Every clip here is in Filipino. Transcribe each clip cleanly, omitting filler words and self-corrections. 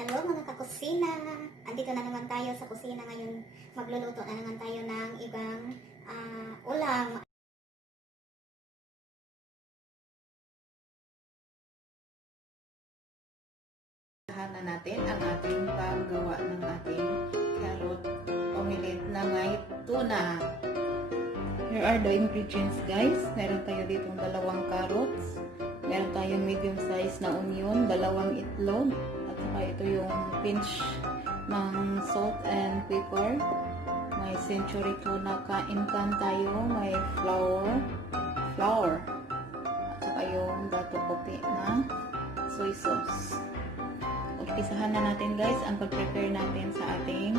Hello mga kakusina! Andito na naman tayo sa kusina ngayon. Magluluto na naman tayo ng ibang ulam. Na natin ang ating paggawa ng ating carrot omelette na may tuna. Here are the ingredients, guys. Meron tayo ditong 2 carrots. Meron tayong medium size na onion, 2 itlog, at saka ito yung pinch ng salt and pepper. May century tuna in can tayo, may flour, at saka yung dato puti na soy sauce. Umpisahan na natin, guys, ang pag-prepare natin sa ating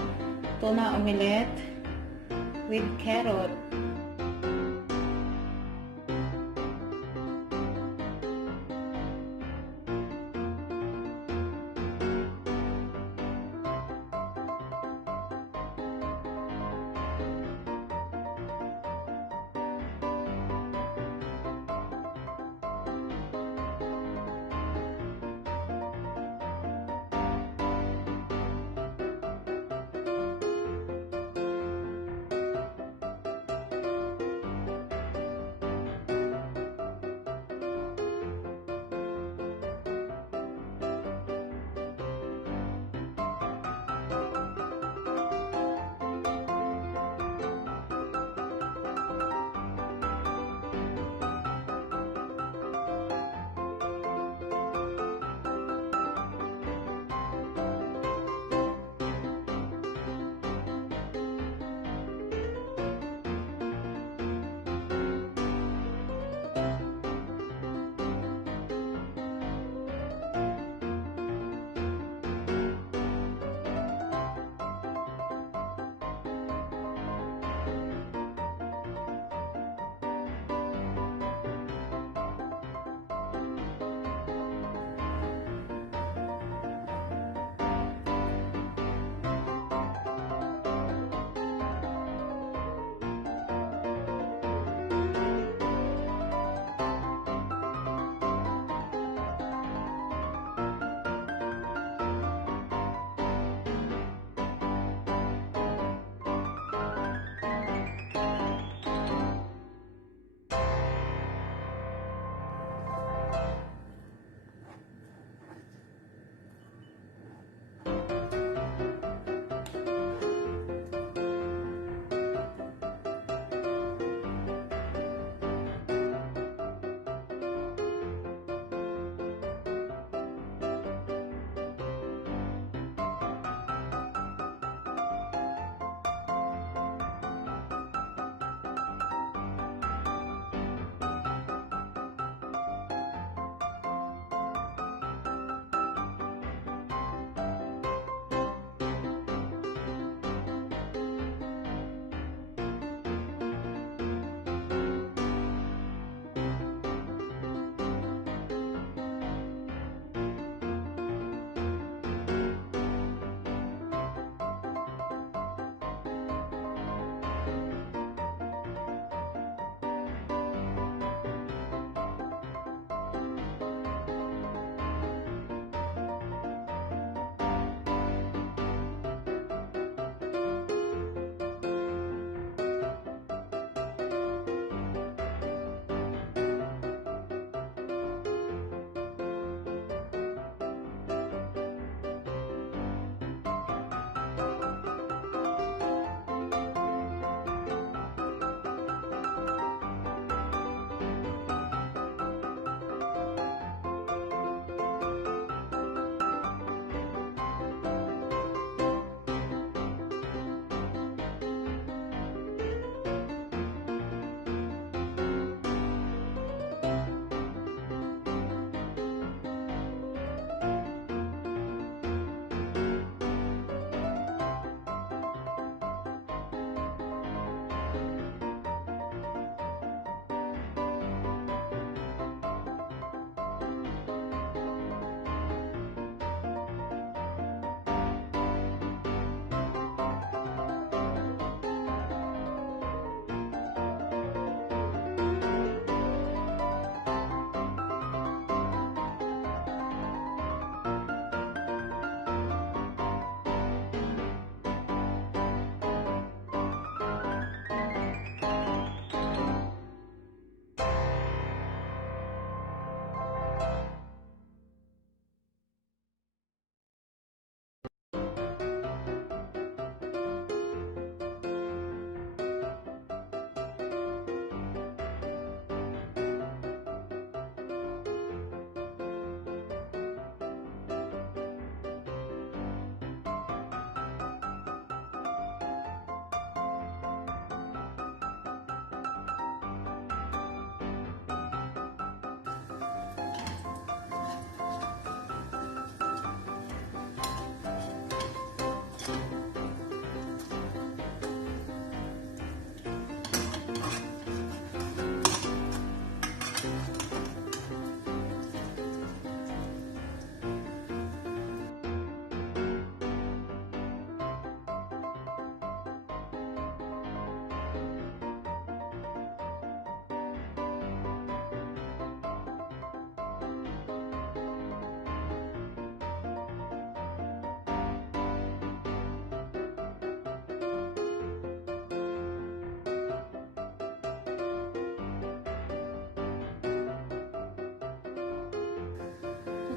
tuna omelette with carrot.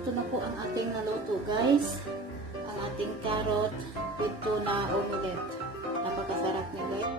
Ito na po ang ating naluto, guys. Ang ating carrot with tuna omelette. Napakasarap niya, guys.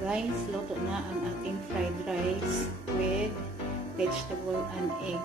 Guys, luto na ang ating fried rice with vegetable and egg.